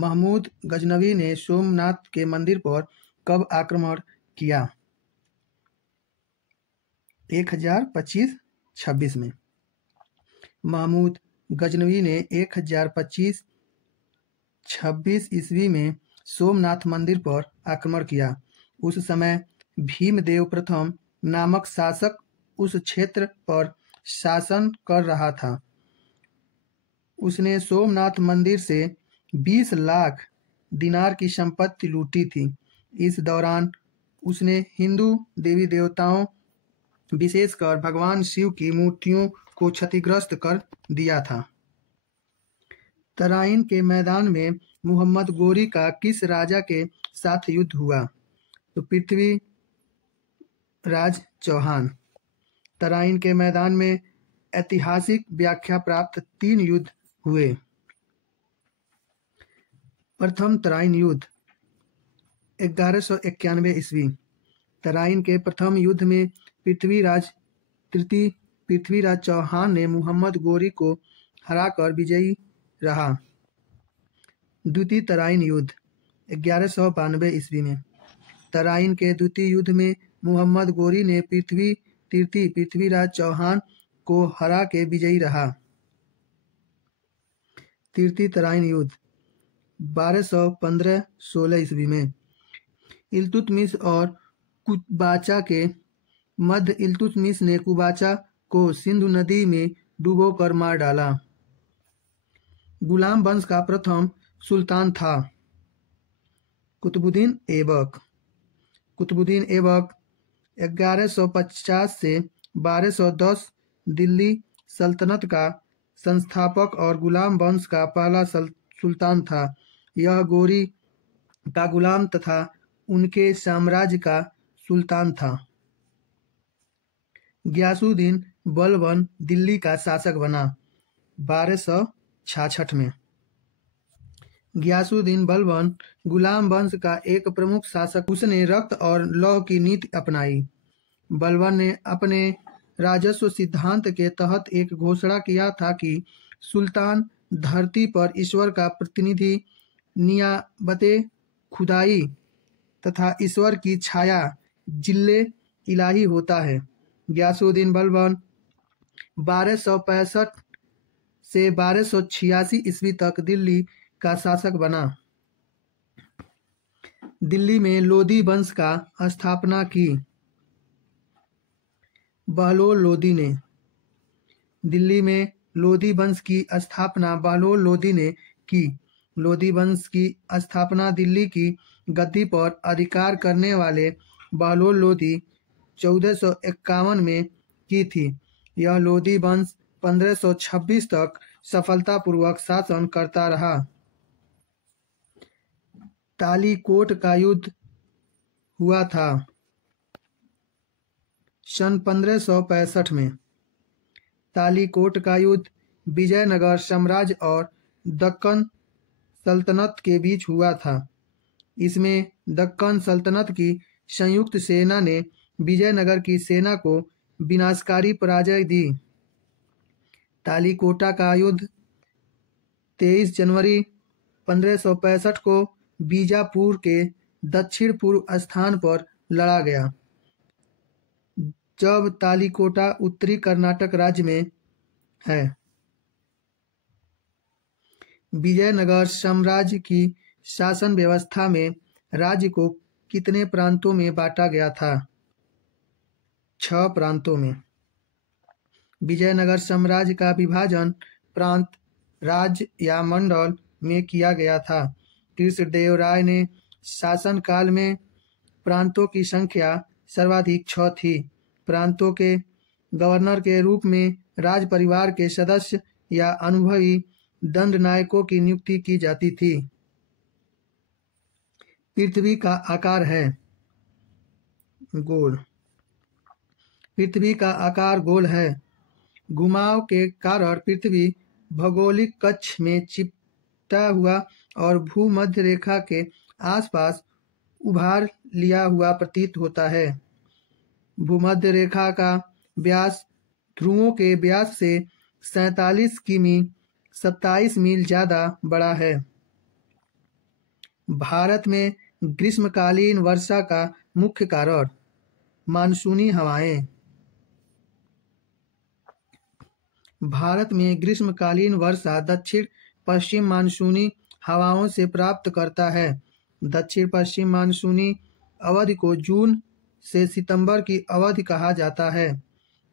महमूद गजनवी ने सोमनाथ के मंदिर पर कब आक्रमण किया? 1025-26 में। महमूद गजनवी ने 1025-26 ईस्वी में सोमनाथ मंदिर पर आक्रमण किया। उस समय भीमदेव प्रथम नामक शासक उस क्षेत्र पर शासन कर रहा था। उसने सोमनाथ मंदिर से 20 लाख दिनार की संपत्ति लूटी थी। इस दौरान उसने हिंदू देवी देवताओं, विशेषकर भगवान शिव की मूर्तियों को क्षतिग्रस्त कर दिया था। तराइन के मैदान में मोहम्मद गोरी का किस राजा के साथ युद्ध हुआ? तो पृथ्वीराज चौहान। तराइन के मैदान में ऐतिहासिक व्याख्या प्राप्त 3 युद्ध हुए। प्रथम तराइन युद्ध 1191 ईस्वी। तराइन के प्रथम युद्ध में पृथ्वीराज चौहान ने मोहम्मद गोरी को हराकर विजयी रहा। द्वितीय तराइन युद्ध 1192 ईस्वी में। तराइन के द्वितीय युद्ध में मोहम्मद गोरी ने पृथ्वीराज चौहान को हरा के विजयी रहा। तृतीय तराइन युद्ध 1215-16 ईस्वी में। इल्तुतमिश और कुबाचा के मध्य इल्तुतमिश ने कुबाचा को सिंधु नदी में डुबोकर मार डाला। गुलाम वंश का प्रथम सुल्तान था कुतुबुद्दीन ऐबक। कुतुबुद्दीन ऐबक 1150 से 1210 दिल्ली सल्तनत का संस्थापक और गुलाम वंश का पहला सुल्तान था। यह गोरी का गुलाम तथा उनके साम्राज्य का सुल्तान था। गियासुद्दीन बलबन दिल्ली का शासक बना 1266 में। गियासुद्दीन बलबन गुलाम वंश का एक प्रमुख शासक। उसने रक्त और लौह की नीति अपनाई। बलबन ने अपने राजस्व सिद्धांत के तहत एक घोषणा किया था कि सुल्तान धरती पर ईश्वर का प्रतिनिधि, नियाबते खुदाई तथा ईश्वर की छाया जिल्ले इलाही होता है। गियासुद्दीन बलबन 1265 से 1286 ईस्वी तक दिल्ली का शासक बना। दिल्ली में लोदी वंश का स्थापना की बहलोल लोदी ने। दिल्ली में लोदी वंश की स्थापना बहलोल लोदी ने की। लोदी वंश की स्थापना दिल्ली की गद्दी पर अधिकार करने वाले बहलोल लोदी 1451 में की थी। यह लोदी वंश 1526 तक सफलतापूर्वक शासन करता रहा। तालीकोट का युद्ध हुआ था सन 1565 में। तालीकोट का युद्ध विजयनगर साम्राज्य और दक्कन सल्तनत के बीच हुआ था। इसमें दक्कन सल्तनत की संयुक्त सेना ने विजयनगर की सेना को विनाशकारी पराजय दी। तालीकोटा का युद्ध 23 जनवरी 1565 को बीजापुर के दक्षिण पूर्व स्थान पर लड़ा गया, जब तालीकोटा उत्तरी कर्नाटक राज्य में है। विजयनगर साम्राज्य की शासन व्यवस्था में राज्य को कितने प्रांतों में बांटा गया था? 6 प्रांतों में। विजयनगर साम्राज्य का विभाजन प्रांत, राज्य या मंडल में किया गया था। कृष्णदेवराय ने शासनकाल में प्रांतों की संख्या सर्वाधिक 6 थी। प्रांतों के गवर्नर के रूप में राज परिवार के सदस्य या अनुभवी दंडनायकों की नियुक्ति की जाती थी। पृथ्वी का आकार है गोल। पृथ्वी का आकार गोल है। घुमाव के कारण पृथ्वी भौगोलिक कक्ष में चिपटा हुआ और भूमध्य रेखा के आसपास उभार लिया हुआ प्रतीत होता है। भूमध्य रेखा का व्यास ध्रुवों के व्यास से 47 किमी 27 मील ज्यादा बड़ा है। भारत में ग्रीष्मकालीन वर्षा का मुख्य कारण मानसूनी हवाएं। भारत में ग्रीष्मकालीन वर्षा दक्षिण पश्चिम मानसूनी हवाओं से प्राप्त करता है। दक्षिण पश्चिम मानसूनी अवधि को जून से सितंबर की अवधि कहा जाता है।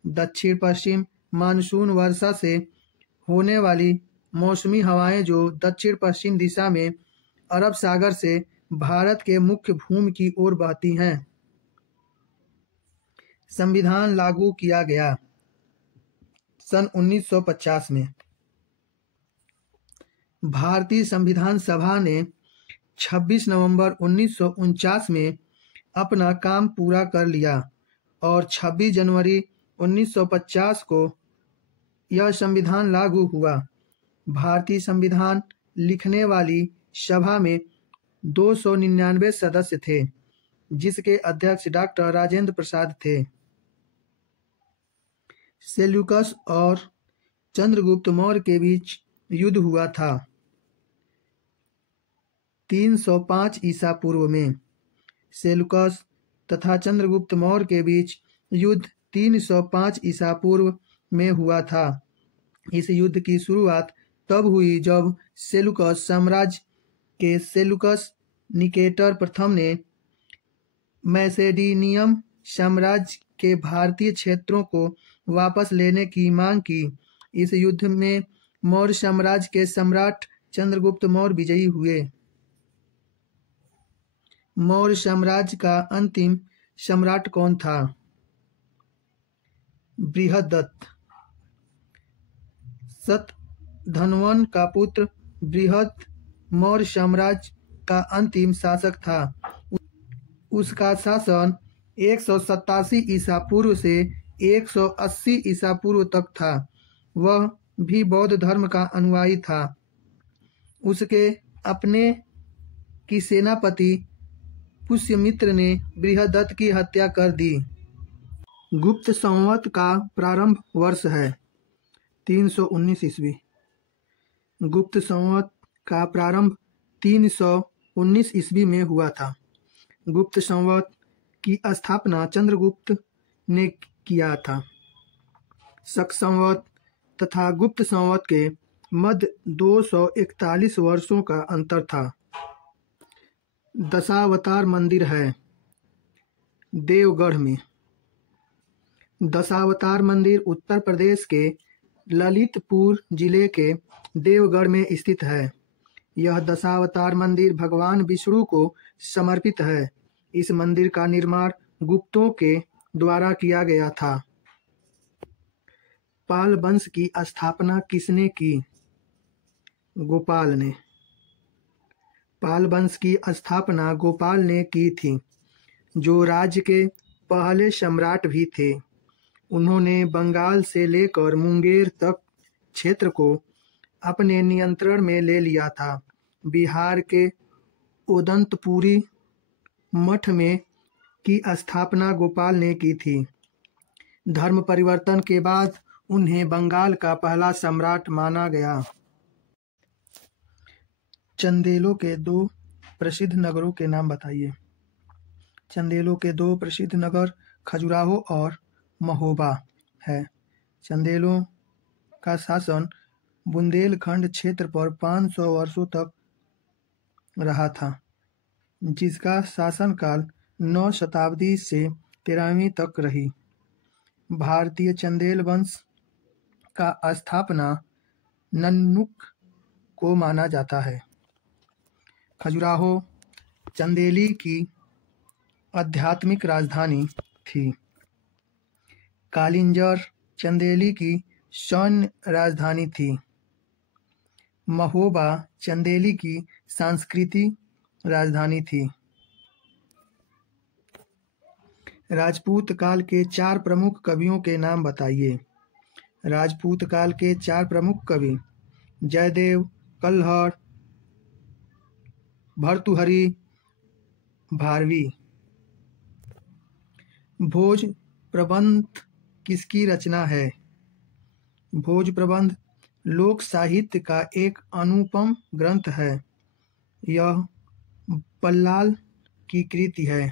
दक्षिण पश्चिम मानसून वर्षा से होने वाली मौसमी हवाएं जो दक्षिण पश्चिम दिशा में अरब सागर से भारत के मुख्य भूमि की ओर बहती हैं। संविधान लागू किया गया सन 1950 में। भारतीय संविधान सभा ने 26 नवंबर 1949 में अपना काम पूरा कर लिया और 26 जनवरी 1950 को यह संविधान लागू हुआ। भारतीय संविधान लिखने वाली सभा में 299 सदस्य थे, जिसके अध्यक्ष डॉक्टर राजेंद्र प्रसाद थे। सेल्यूकस और चंद्रगुप्त मौर्य के बीच युद्ध हुआ था 305 ईसा पूर्व में। सेल्यूकस तथा चंद्रगुप्त मौर्य के बीच युद्ध 305 ईसा पूर्व में हुआ था। इस युद्ध की शुरुआत तब हुई जब सेल्यूकस साम्राज्य के सेल्यूकस निकेटर प्रथम ने मैसेडोनियन साम्राज्य के भारतीय क्षेत्रों को वापस लेने की मांग की। इस युद्ध में मौर्य साम्राज्य के सम्राट चंद्रगुप्त मौर्य विजयी हुए। मौर्य साम्राज्य का अंतिम सम्राट कौन था? बृहदत्त। शतधन्वन का पुत्र बृहद मौर्य साम्राज्य का अंतिम शासक था। उसका शासन 187 ईसा पूर्व से 180 ईसा पूर्व तक था। वह भी बौद्ध धर्म का अनुयायी था। उसके अपने की सेनापति पुष्यमित्र ने बृहदत्त की हत्या कर दी। गुप्त संवत का प्रारंभ वर्ष है 319 ईस्वी। गुप्त संवत का प्रारंभ 319 ईस्वी में हुआ था। गुप्त संवत की स्थापना चंद्रगुप्त ने किया था। शक संवत तथा गुप्त संवत के मध्य 241 वर्षों का अंतर था। दशावतार मंदिर है देवगढ़ में। दशावतार मंदिर उत्तर प्रदेश के ललितपुर जिले के देवगढ़ में स्थित है। यह दशावतार मंदिर भगवान विष्णु को समर्पित है। इस मंदिर का निर्माण गुप्तों के द्वारा किया गया था। पाल वंश की स्थापना किसने की? गोपाल ने। पाल वंश की स्थापना गोपाल ने की थी, जो राज्य के पहले सम्राट भी थे। उन्होंने बंगाल से लेकर मुंगेर तक क्षेत्र को अपने नियंत्रण में ले लिया था। बिहार के उदंतपुरी मठ में की स्थापना गोपाल ने की थी। धर्म परिवर्तन के बाद उन्हें बंगाल का पहला सम्राट माना गया। चंदेलों के 2 प्रसिद्ध नगरों के नाम बताइए। चंदेलों के 2 प्रसिद्ध नगर खजुराहो और महोबा है। चंदेलों का शासन बुंदेलखंड क्षेत्र पर 500 वर्षों तक रहा था, जिसका शासनकाल 9 शताब्दी से 13वीं तक रही। भारतीय चंदेल वंश का स्थापना नन्नुक को माना जाता है। खजुराहो चंदेली की आध्यात्मिक राजधानी थी। कालिंजर चंदेली की सैन्य राजधानी थी। महोबा चंदेली की सांस्कृतिक राजधानी थी। राजपूत काल के 4 प्रमुख कवियों के नाम बताइए। राजपूत काल के 4 प्रमुख कवि जयदेव, कल्हड़, भर्तृहरि, भारवी। भोज प्रबंध किसकी रचना है? भोज प्रबंध लोक साहित्य का एक अनुपम ग्रंथ है। यह बल्लाल की कृति है।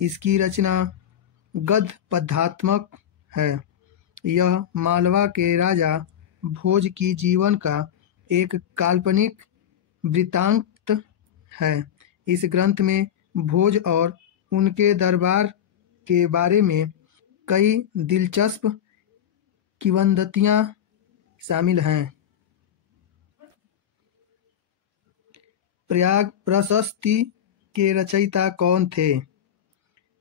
इसकी रचना गद्य पद्यात्मक है। यह मालवा के राजा भोज की जीवन का एक काल्पनिक वृत्तांत है। इस ग्रंथ में भोज और उनके दरबार के बारे में कई दिलचस्प किंवदंतियां शामिल हैं। प्रयाग प्रशस्ति के रचयिता कौन थे?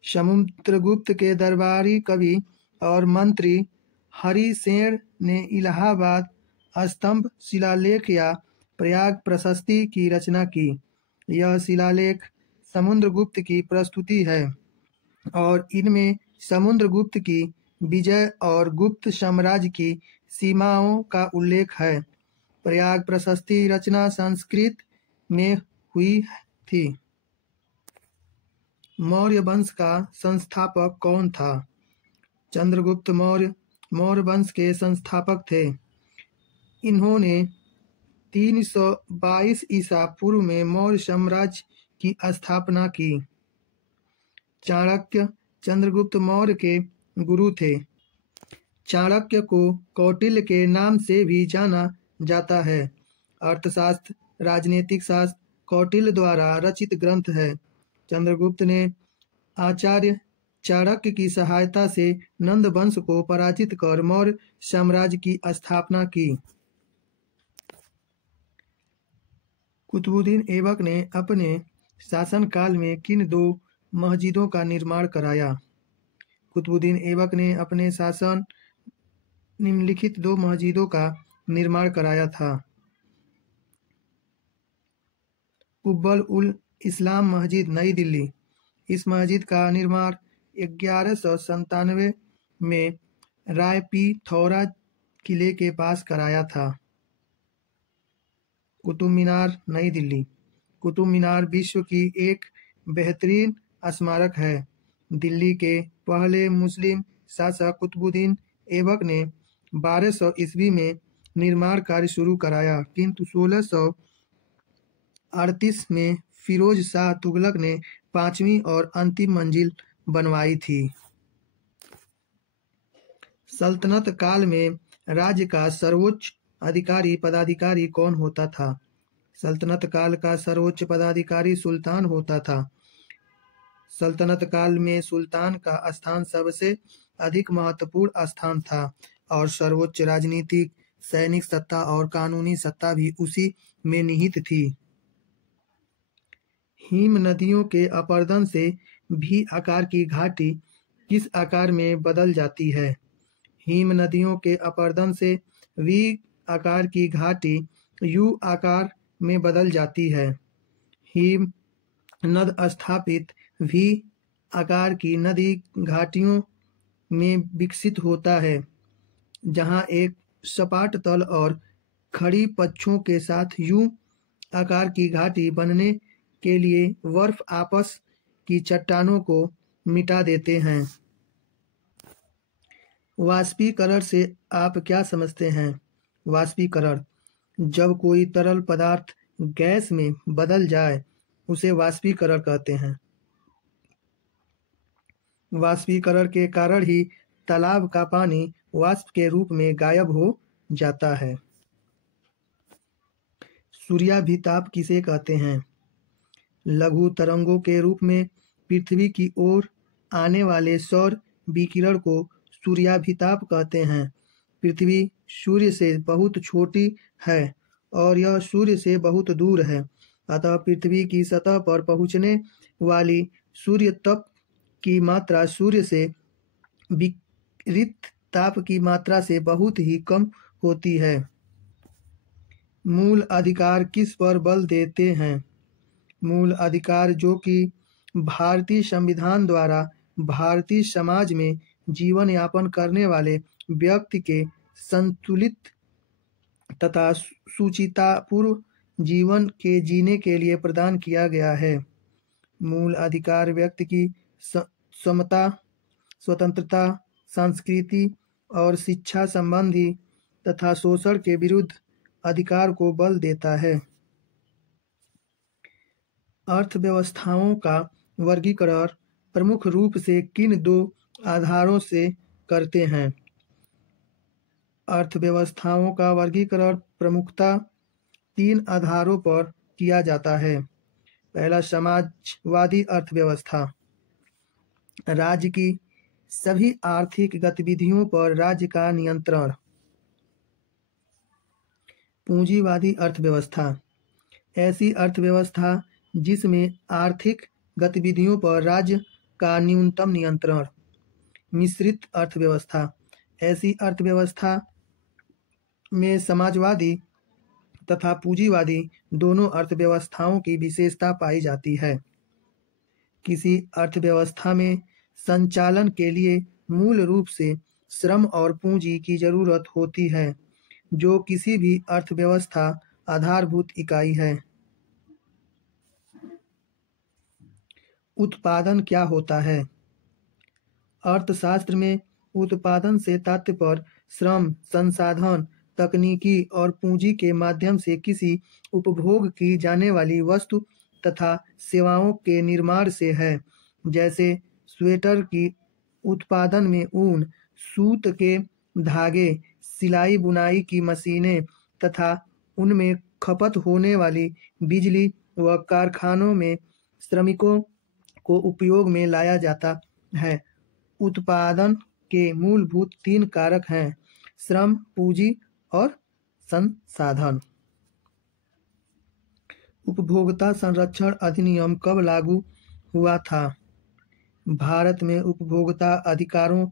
समुद्रगुप्त के दरबारी कवि और मंत्री हरिसेन ने इलाहाबाद स्तंभ शिलालेख या प्रयाग प्रशस्ति की रचना की। यह शिलालेख समुद्रगुप्त की प्रस्तुति है और इनमें समुद्रगुप्त की विजय और गुप्त साम्राज्य की सीमाओं का उल्लेख है। प्रयाग प्रशस्ति रचना संस्कृत में हुई थी। मौर्य वंश का संस्थापक कौन था? चंद्रगुप्त मौर्य मौर्य वंश के संस्थापक थे। इन्होंने 322 ईसा पूर्व में मौर्य साम्राज्य की स्थापना की। चाणक्य चंद्रगुप्त मौर्य के गुरु थे। चाणक्य को कौटिल्य के नाम से भी जाना जाता है। अर्थशास्त्र राजनीतिक शास्त्र कौटिल्य द्वारा रचित ग्रंथ है। चंद्रगुप्त ने आचार्य चाणक्य की सहायता से नंद वंश को पराजित कर मौर्य साम्राज्य की स्थापना की। कुतुबुद्दीन ऐबक ने अपने शासनकाल में किन दो मस्जिदों का निर्माण कराया? कुतुबुद्दीन ऐबक ने अपने शासन निम्नलिखित दो मस्जिदों का निर्माण कराया था। कुब्बल उल इस्लाम मस्जिद नई दिल्ली। इस मस्जिद का निर्माण 1197 में रायपीथौरा किले के पास कराया था। कुतुब मीनार नई दिल्ली। कुतुब मीनार विश्व की एक बेहतरीन स्मारक है। दिल्ली के पहले मुस्लिम शासक कुतुबुद्दीन ऐबक ने 1200 ईस्वी में निर्माण कार्य शुरू कराया, किंतु 1638 में फिरोज शाह तुगलक ने 5वीं और अंतिम मंजिल बनवाई थी। सल्तनत काल में राज्य का सर्वोच्च अधिकारी पदाधिकारी कौन होता था? सल्तनत काल का सर्वोच्च पदाधिकारी सुल्तान होता था। सल्तनत काल में सुल्तान का स्थान सबसे अधिक महत्वपूर्ण स्थान था और सर्वोच्च राजनीतिक, सैनिक सत्ता और कानूनी सत्ता भी उसी में निहित थी। हिम नदियों के अपरदन से भी आकार की घाटी किस आकार में बदल जाती है? हिम नदियों के अपरदन से वी आकार की घाटी यू आकार में बदल जाती है। हिम नद स्थापित वी आकार की नदी घाटियों में विकसित होता है, जहां एक सपाट तल और खड़ी पक्षों के साथ यू आकार की घाटी बनने के लिए बर्फ आपस की चट्टानों को मिटा देते हैं। वाष्पीकरण से आप क्या समझते हैं? वाष्पीकरण, जब कोई तरल पदार्थ गैस में बदल जाए उसे वाष्पीकरण कहते हैं। वाष्पीकरण के कारण ही तालाब का पानी वाष्प के रूप में गायब हो जाता है। सूर्याभिताप किसे कहते हैं? लघु तरंगों के रूप में पृथ्वी की ओर आने वाले सौर विकिरण को सूर्याभिताप कहते हैं। पृथ्वी सूर्य से बहुत छोटी है और यह सूर्य से बहुत दूर है, अतः पृथ्वी की सतह पर पहुंचने वाली सूर्य तप की मात्रा सूर्य से विकिरित ताप की मात्रा से बहुत ही कम होती है। मूल अधिकार किस पर बल देते हैं? मूल अधिकार जो कि भारतीय संविधान द्वारा भारतीय समाज में जीवन यापन करने वाले व्यक्ति के संतुलित तथा सुचितापूर्व जीवन के जीने के लिए प्रदान किया गया है। मूल अधिकार व्यक्ति की समता, स्वतंत्रता, संस्कृति और शिक्षा संबंधी तथा शोषण के विरुद्ध अधिकार को बल देता है। अर्थव्यवस्थाओं का वर्गीकरण प्रमुख रूप से किन दो आधारों से करते हैं? अर्थव्यवस्थाओं का वर्गीकरण प्रमुखतः 3 आधारों पर किया जाता है। पहला, समाजवादी अर्थव्यवस्था। राज्य की सभी आर्थिक गतिविधियों पर राज्य का नियंत्रण। पूंजीवादी अर्थव्यवस्था। ऐसी अर्थव्यवस्था जिसमें आर्थिक गतिविधियों पर राज्य का न्यूनतम नियंत्रण। मिश्रित अर्थव्यवस्था। ऐसी अर्थव्यवस्था में समाजवादी तथा पूंजीवादी दोनों अर्थव्यवस्थाओं की विशेषता पाई जाती है। किसी अर्थव्यवस्था में संचालन के लिए मूल रूप से श्रम और पूंजी की जरूरत होती है, जो किसी भी अर्थव्यवस्था आधारभूत इकाई है। उत्पादन क्या होता है? अर्थशास्त्र में उत्पादन से तात्पर्य श्रम, संसाधन, तकनीकी और पूंजी के माध्यम से किसी उपभोग की जाने वाली वस्तु तथा सेवाओं के निर्माण से है। जैसे स्वेटर की उत्पादन में ऊन, सूत के धागे, सिलाई बुनाई की मशीनें तथा उनमें खपत होने वाली बिजली व कारखानों में श्रमिकों को उपयोग में लाया जाता है। उत्पादन के मूलभूत 3 कारक हैं: श्रम, पूंजी और संसाधन। उपभोक्ता संरक्षण अधिनियम कब लागू हुआ था? भारत में उपभोक्ता अधिकारों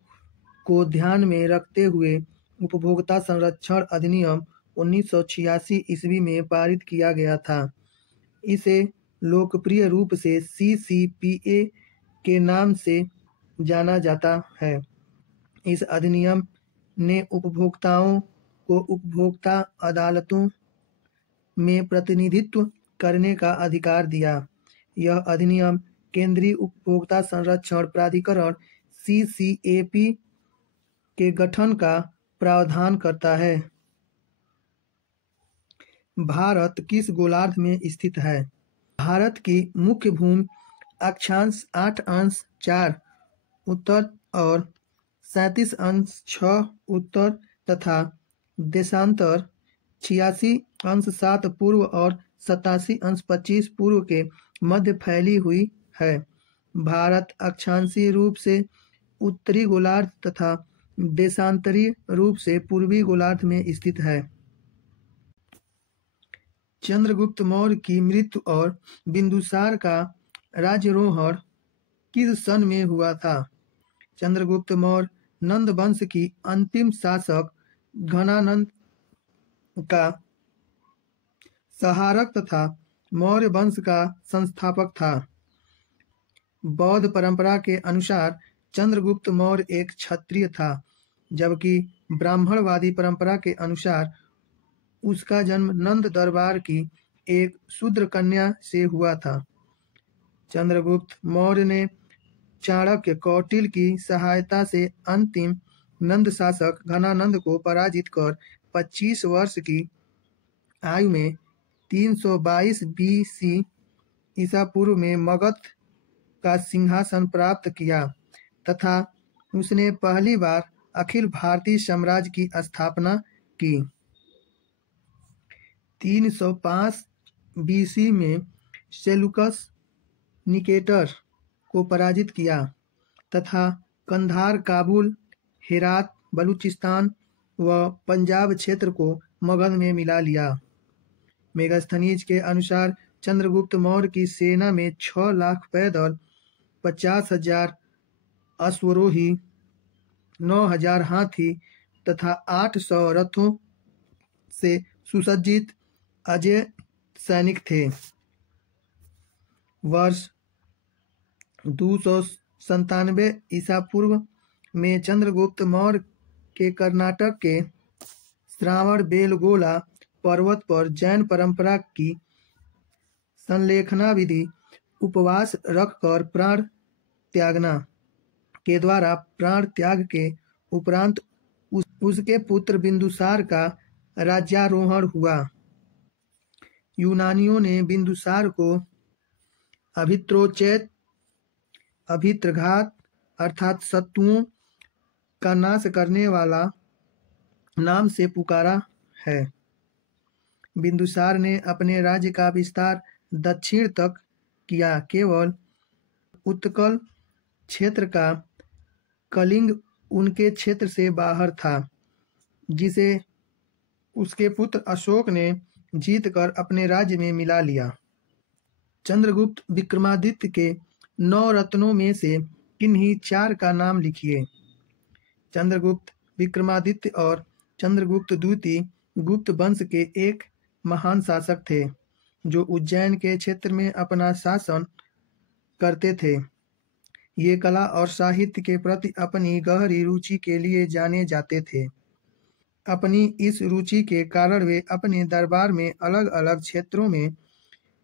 को ध्यान में रखते हुए उपभोक्ता संरक्षण अधिनियम 1986 ईस्वी में पारित किया गया था। इसे लोकप्रिय रूप से CCPA के नाम से जाना जाता है। इस अधिनियम ने उपभोक्ताओं को उपभोक्ता अदालतों में प्रतिनिधित्व करने का अधिकार दिया। यह अधिनियम केंद्रीय उपभोक्ता संरक्षण प्राधिकरण CCAP के गठन का प्रावधान करता है। भारत किस गोलार्ध में स्थित है? भारत की मुख्य भूमि अक्षांश 8.4 उत्तर और 37.6 उत्तर तथा देशांतर 86.7 पूर्व और 87.25 पूर्व के मध्य फैली हुई है। भारत अक्षांशीय रूप से उत्तरी गोलार्ध तथा देशांतरीय रूप से पूर्वी गोलार्ध में स्थित है। चंद्रगुप्त मौर्य की मृत्यु और बिंदुसार का राज्यारोहण किस सन में हुआ था? चंद्रगुप्त मौर्य नंद वंश की अंतिम शासक घनानंद का सहारक तथा मौर्य वंश का संस्थापक था। बौद्ध परंपरा के अनुसार चंद्रगुप्त मौर्य एक क्षत्रिय था, जबकि ब्राह्मणवादी परंपरा के अनुसार उसका जन्म नंद दरबार की एक शूद्र कन्या से हुआ था। चंद्रगुप्त मौर्य ने चाणक्य कौटिल्य की सहायता से अंतिम नंद शासक घनानंद को पराजित कर 25 वर्ष की आयु में 322 BC ईसा पूर्व में मगध का सिंहासन प्राप्त किया तथा उसने पहली बार अखिल भारतीय साम्राज्य की स्थापना की। 305 BC में सेलुकस निकेटर को पराजित किया तथा कंधार, काबुल, हेरात, बलूचिस्तान व पंजाब क्षेत्र को मगध में मिला लिया। मेगास्थनीज के अनुसार चंद्रगुप्त मौर्य की सेना में 6 लाख पैदल, 50,000 अश्वरोही, 9,000 हाथी तथा 800 रथों से सुसज्जित अजेय सैनिक थे। वर्ष 297 ईसा पूर्व में चंद्रगुप्त मौर्य के कर्नाटक के श्रावण बेलगोला पर्वत पर जैन परंपरा की संलेखना विधि उपवास रखकर प्राण त्यागना के द्वारा प्राण त्याग के उपरांत उसके पुत्र बिंदुसार का राज्यारोहण हुआ। यूनानियों ने बिंदुसार को अभित्रोचेत, अभित्रघात अर्थात शत्रुओं का नाश करने वाला नाम से पुकारा है। बिंदुसार ने अपने राज्य का विस्तार दक्षिण तक किया। केवल उत्कल क्षेत्र का कलिंग उनके क्षेत्र से बाहर था, जिसे उसके पुत्र अशोक ने जीतकर अपने राज्य में मिला लिया। चंद्रगुप्त विक्रमादित्य के 9 रत्नों में से किन्हीं 4 का नाम लिखिए। चंद्रगुप्त विक्रमादित्य और चंद्रगुप्त द्वितीय गुप्त वंश के एक महान शासक थे, जो उज्जैन के क्षेत्र में अपना शासन करते थे। ये कला और साहित्य के प्रति अपनी गहरी रुचि के लिए जाने जाते थे। अपनी इस रुचि के कारण वे अपने दरबार में अलग अलग क्षेत्रों में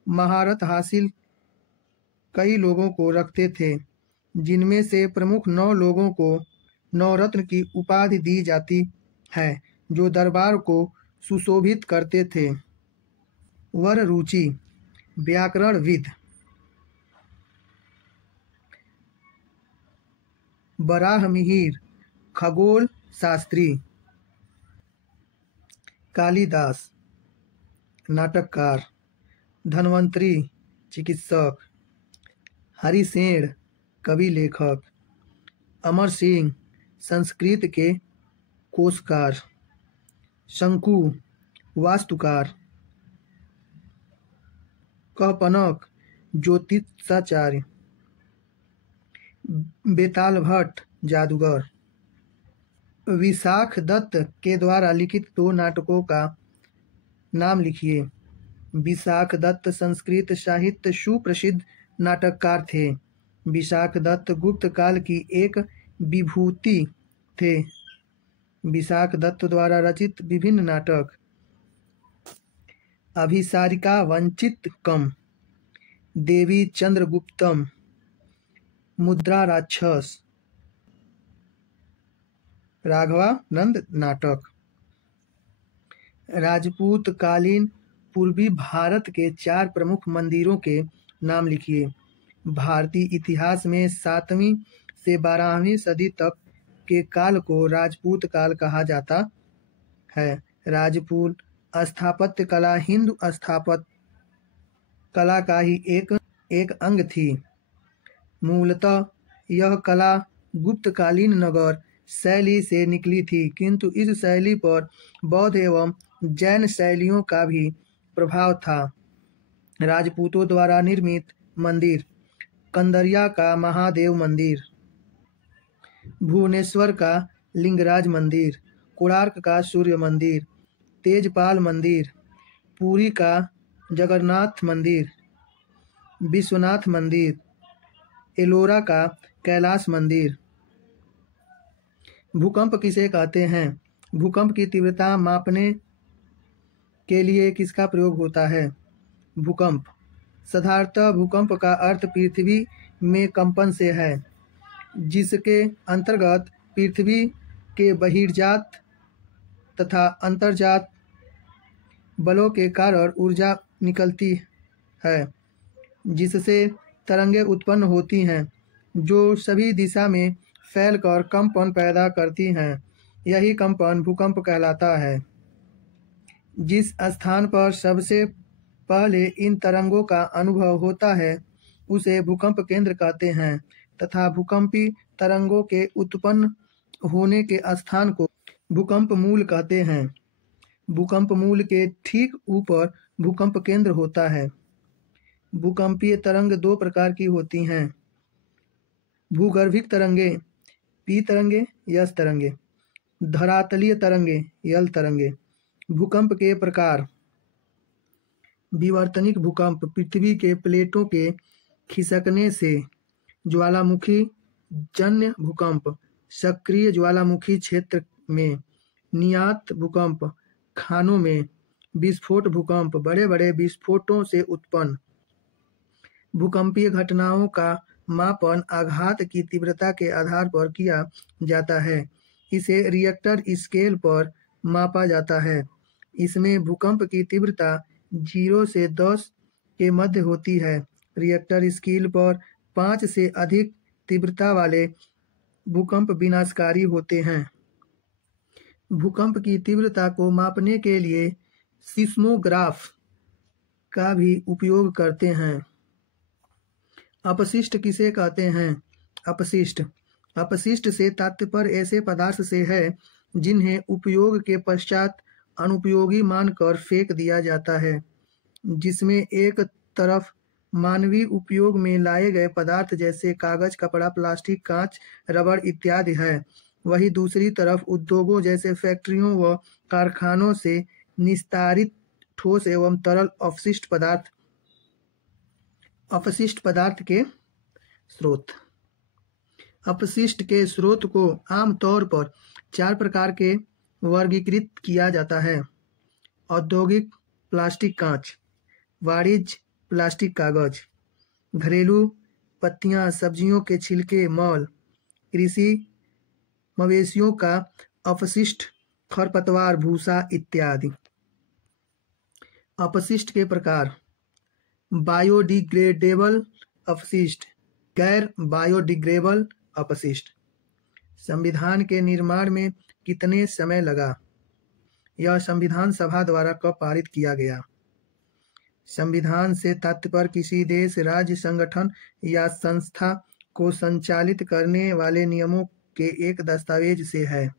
महारत हासिल कई लोगों को रखते थे, जिनमें से प्रमुख 9 लोगों को नवरत्न की उपाधि दी जाती है, जो दरबार को सुशोभित करते थे। वर रुचि, व्याकरणविद, बराहमिहिर, खगोल शास्त्री, कालिदास, नाटककार, धन्वंतरी, चिकित्सक, हरिसेन, कवि लेखक, अमर सिंह, संस्कृत के कोशकार, शंकु, वास्तुकार, कहपनक, ज्योतिषाचार्य, बेताल भट्ट, जादूगर। विशाख दत्त के द्वारा लिखित 2 नाटकों का नाम लिखिए। विशाख दत्त संस्कृत साहित्य सुप्रसिद्ध नाटककार थे। विशाख दत्त गुप्त काल की एक विभूति थे। विशाख दत्त द्वारा रचित विभिन्न नाटक: अभिसारिका वंचितकम, देवी चंद्रगुप्तम, मुद्रा राक्षस, राघवानंद नाटक। राजपूत कालीन पूर्वी भारत के 4 प्रमुख मंदिरों के नाम लिखिए। भारतीय इतिहास में 7वीं से 12वीं सदी तक के काल को राजपूत काल कहा जाता है। राजपूत स्थापत्य कला हिंदू स्थापत्य कला का ही एक अंग थी। मूलतः यह कला गुप्तकालीन नगर शैली से निकली थी, किंतु इस शैली पर बौद्ध एवं जैन शैलियों का भी प्रभाव था। राजपूतों द्वारा निर्मित मंदिर: कंदरिया का महादेव मंदिर, भुवनेश्वर का लिंगराज मंदिर, कोणार्क का सूर्य मंदिर, तेजपाल मंदिर, पुरी का जगन्नाथ मंदिर, विश्वनाथ मंदिर, एलोरा का कैलाश मंदिर। भूकंप किसे कहते हैं? भूकंप की तीव्रता मापने के लिए किसका प्रयोग होता है? भूकंप। साधारणतः भूकंप का अर्थ पृथ्वी में कंपन से है, जिसके अंतर्गत पृथ्वी के बहिर्जात तथा अंतर्जात बलों के कारण ऊर्जा निकलती है, जिससे तरंगें उत्पन्न होती हैं, जो सभी दिशा में फैलकर कंपन पैदा करती हैं। यही कंपन भूकंप कहलाता है। जिस स्थान पर सबसे पहले इन तरंगों का अनुभव होता है, उसे भूकंप केंद्र कहते हैं तथा भूकंपी तरंगों के उत्पन्न होने के स्थान को भूकंप मूल कहते हैं। भूकंप मूल के ठीक ऊपर भूकंप केंद्र होता है। भूकंपीय तरंग 2 प्रकार की होती हैं: भूगर्भिक तरंगे, पी तरंगे, यस तरंगे, धरातलीय तरंगे, यल तरंगे। भूकंप के प्रकार: विवर्तनिक भूकंप, पृथ्वी के प्लेटों के खिसकने से ज्वालामुखी जन्य भूकंप, सक्रिय ज्वालामुखी क्षेत्र में, नियत भूकंप, खानों में, विस्फोट भूकंप, बड़े बड़े विस्फोटों से उत्पन्न। भूकंपीय घटनाओं का मापन आघात की तीव्रता के आधार पर किया जाता है। इसे रिएक्टर स्केल पर मापा जाता है। इसमें भूकंप की तीव्रता 0 से 10 के मध्य होती है रिएक्टर स्केल पर 5 से अधिक तीव्रता वाले भूकंप विनाशकारी होते हैं। भूकंप की तीव्रता को मापने के लिए सिस्मोग्राफ का भी उपयोग करते हैं। अपशिष्ट किसे कहते हैं? अपशिष्ट से तात्पर्य ऐसे पदार्थ से है जिन्हें उपयोग के पश्चात अनुपयोगी मानकर फेंक दिया जाता है। जिसमें एक तरफ मानवीय उपयोग में लाए गए पदार्थ जैसे कागज, कपड़ा, प्लास्टिक, कांच, रबड़ इत्यादि है, वही दूसरी तरफ उद्योगों जैसे फैक्ट्रियों व कारखानों से निस्तारित ठोस एवं तरल अपशिष्ट पदार्थ के स्रोत। अपशिष्ट के स्रोत को आमतौर पर 4 प्रकार के वर्गीकृत किया जाता है। औद्योगिक प्लास्टिक कांच, वाणिज्य प्लास्टिक कागज, घरेलू पत्तियां, सब्जियों के छिलके, मौल, कृषि मवेशियों का अपशिष्ट, खरपतवार, भूसा इत्यादि। अपशिष्ट के प्रकार: बायोडिग्रेडेबल अपशिष्ट, गैर बायोडिग्रेडेबल अपशिष्ट। संविधान के निर्माण में कितने समय लगा? यह संविधान सभा द्वारा कब पारित किया गया? संविधान से तात्पर्य किसी देश, राज्य, संगठन या संस्था को संचालित करने वाले नियमों के एक दस्तावेज से है।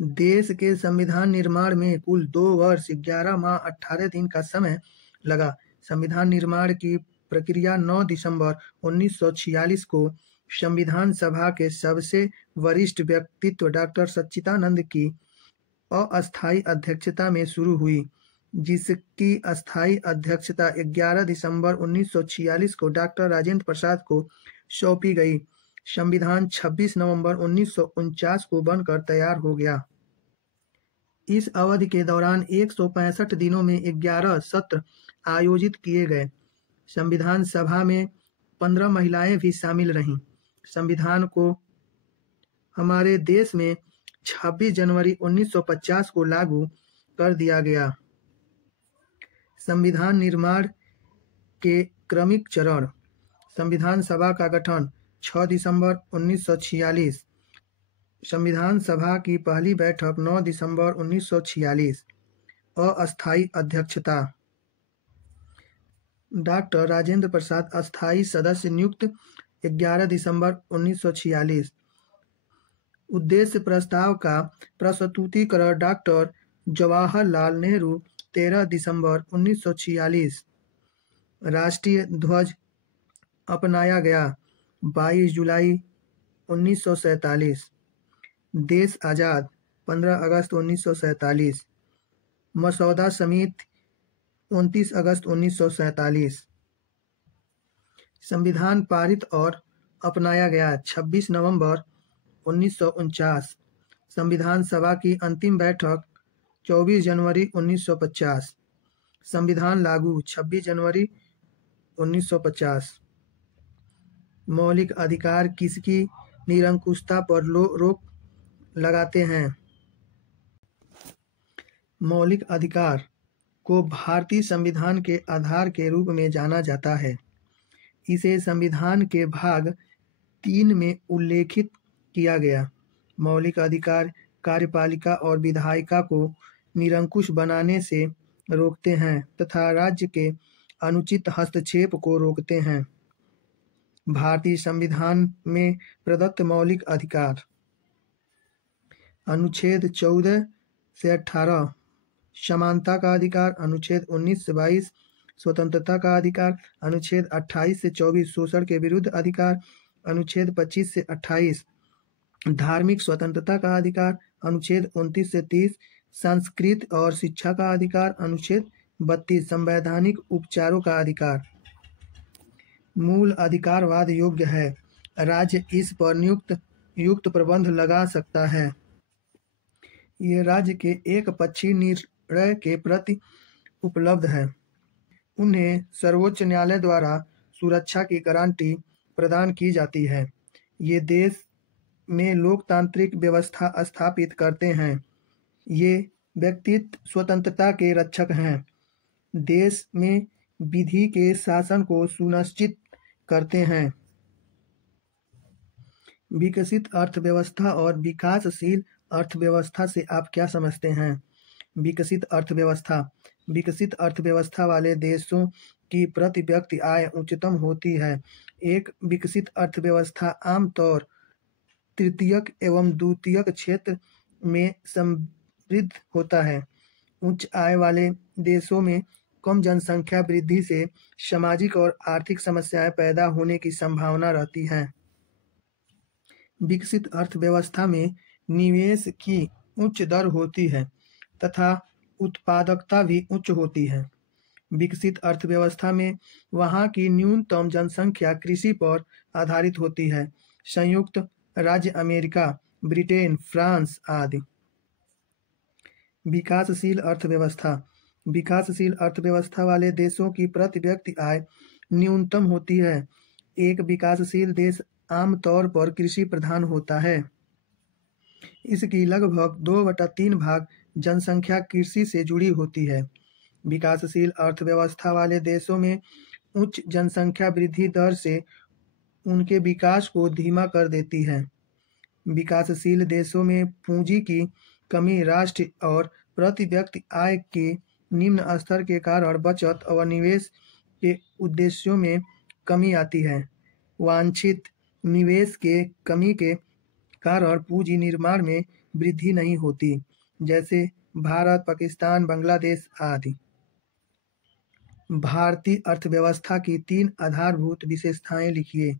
देश के संविधान निर्माण में कुल 2 वर्ष 11 माह 18 दिन का समय लगा। संविधान निर्माण की प्रक्रिया 9 दिसंबर 1946 को संविधान सभा के सबसे वरिष्ठ व्यक्तित्व डॉक्टर सच्चिदानंद की अस्थायी अध्यक्षता में शुरू हुई, जिसकी अस्थायी अध्यक्षता 11 दिसंबर 1946 को डॉक्टर राजेंद्र प्रसाद को सौंपी गई। संविधान 26 नवंबर 1949 को बनकर तैयार हो गया। इस अवधि के दौरान 165 दिनों में 11 सत्र आयोजित किए गए। संविधान सभा में 15 महिलाएं भी शामिल रहीं। संविधान को हमारे देश में 26 जनवरी 1950 को लागू कर दिया गया। संविधान निर्माण के क्रमिक चरण: संविधान सभा का गठन 6 दिसंबर 1946। संविधान सभा की पहली बैठक 9 दिसंबर 1946। अस्थायी अध्यक्षता: डॉक्टर राजेंद्र प्रसाद अस्थायी सदस्य नियुक्त 11 दिसंबर 1946। उद्देश्य प्रस्ताव का प्रस्तुतिकरण डॉक्टर जवाहरलाल नेहरू 13 दिसंबर 1946। राष्ट्रीय ध्वज अपनाया गया 22 जुलाई 1947। देश आज़ाद 15 अगस्त 1947। मसौदा समिति 29 अगस्त 1947। संविधान पारित और अपनाया गया 26 नवंबर 1949। संविधान सभा की अंतिम बैठक 24 जनवरी 1950। संविधान लागू 26 जनवरी 1950। मौलिक अधिकार किसकी निरंकुशता पर रोक लगाते हैं? मौलिक अधिकार को भारतीय संविधान के आधार के रूप में जाना जाता है। इसे संविधान के भाग 3 में उल्लेखित किया गया। मौलिक अधिकार कार्यपालिका और विधायिका को निरंकुश बनाने से रोकते हैं तथा राज्य के अनुचित हस्तक्षेप को रोकते हैं। भारतीय संविधान में प्रदत्त मौलिक अधिकार: अनुच्छेद 14 से 18 समानता का अधिकार, अनुच्छेद 19 से 22 स्वतंत्रता का अधिकार, अनुच्छेद 28 से 24 शोषण के विरुद्ध अधिकार, अनुच्छेद 25 से 28 धार्मिक स्वतंत्रता का अधिकार, अनुच्छेद 29 से 30 संस्कृत और शिक्षा का अधिकार, अनुच्छेद 32 संवैधानिक उपचारों का अधिकार। मूल अधिकारवाद योग्य है। राज्य इस पर युक्त प्रबंध लगा सकता है। ये राज्य के एक पक्षीय निर्णय के प्रति उपलब्ध है। उन्हें सर्वोच्च न्यायालय द्वारा सुरक्षा की गारंटी प्रदान की जाती है। ये देश में लोकतांत्रिक व्यवस्था स्थापित करते हैं। ये व्यक्तिगत स्वतंत्रता के रक्षक हैं। देश में विधि के शासन को सुनिश्चित करते हैं। विकसित अर्थव्यवस्था और विकासशील अर्थव्यवस्था से आप क्या समझते हैं? विकसित अर्थव्यवस्था वाले देशों की प्रति व्यक्ति आय उच्चतम होती है। एक विकसित अर्थव्यवस्था आमतौर तृतीयक एवं द्वितीयक क्षेत्र में समृद्ध होता है। उच्च आय वाले देशों में कम जनसंख्या वृद्धि से सामाजिक और आर्थिक समस्याएं पैदा होने की संभावना रहती है। विकसित अर्थव्यवस्था में निवेश की उच्च दर होती है तथा उत्पादकता भी उच्च होती है। विकसित अर्थव्यवस्था में वहाँ की न्यूनतम जनसंख्या कृषि पर आधारित होती है। संयुक्त राज्य अमेरिका, ब्रिटेन, फ्रांस आदि। विकासशील अर्थव्यवस्था वाले देशों की प्रति व्यक्ति आय न्यूनतम होती है। एक विकासशील देश आमतौर पर कृषि प्रधान होता है। इसकी लगभग 2/3 भाग जनसंख्या कृषि से जुड़ी होती है। विकासशील अर्थव्यवस्था वाले देशों में उच्च जनसंख्या वृद्धि दर से उनके विकास को धीमा कर देती है। विकासशील देशों में पूंजी की कमी, राष्ट्र और प्रति व्यक्ति आय के निम्न स्तर के कारण बचत और निवेश के उद्देश्यों में कमी आती है। वांछित निवेश के कमी के कारण पूंजी निर्माण में वृद्धि नहीं होती, जैसे भारत, पाकिस्तान, बांग्लादेश आदि। भारतीय अर्थव्यवस्था की 3 आधारभूत विशेषताएं लिखिए।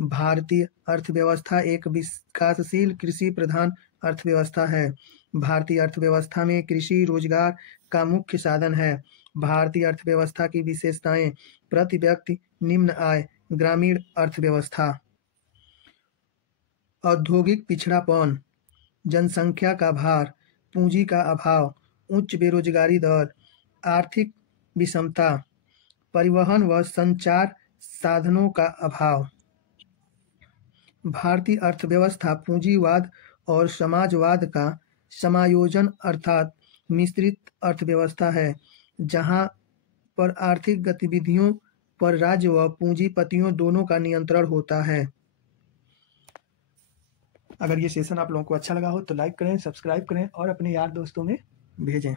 भारतीय अर्थव्यवस्था एक विकासशील कृषि प्रधान अर्थव्यवस्था है। भारतीय अर्थव्यवस्था में कृषि रोजगार का मुख्य साधन है। भारतीय अर्थव्यवस्था की विशेषताएं: प्रति व्यक्ति निम्न आय, ग्रामीण अर्थव्यवस्था, औद्योगिक पिछड़ापन, जनसंख्या का भार, पूंजी का अभाव, उच्च बेरोजगारी दर, आर्थिक विषमता, परिवहन व संचार साधनों का अभाव। भारतीय अर्थव्यवस्था पूंजीवाद और समाजवाद का समायोजन अर्थात मिश्रित अर्थव्यवस्था है, जहां पर आर्थिक गतिविधियों पर राज्य व पूंजीपतियों दोनों का नियंत्रण होता है। अगर ये सेशन आप लोगों को अच्छा लगा हो तो लाइक करें, सब्सक्राइब करें और अपने यार दोस्तों में भेजें।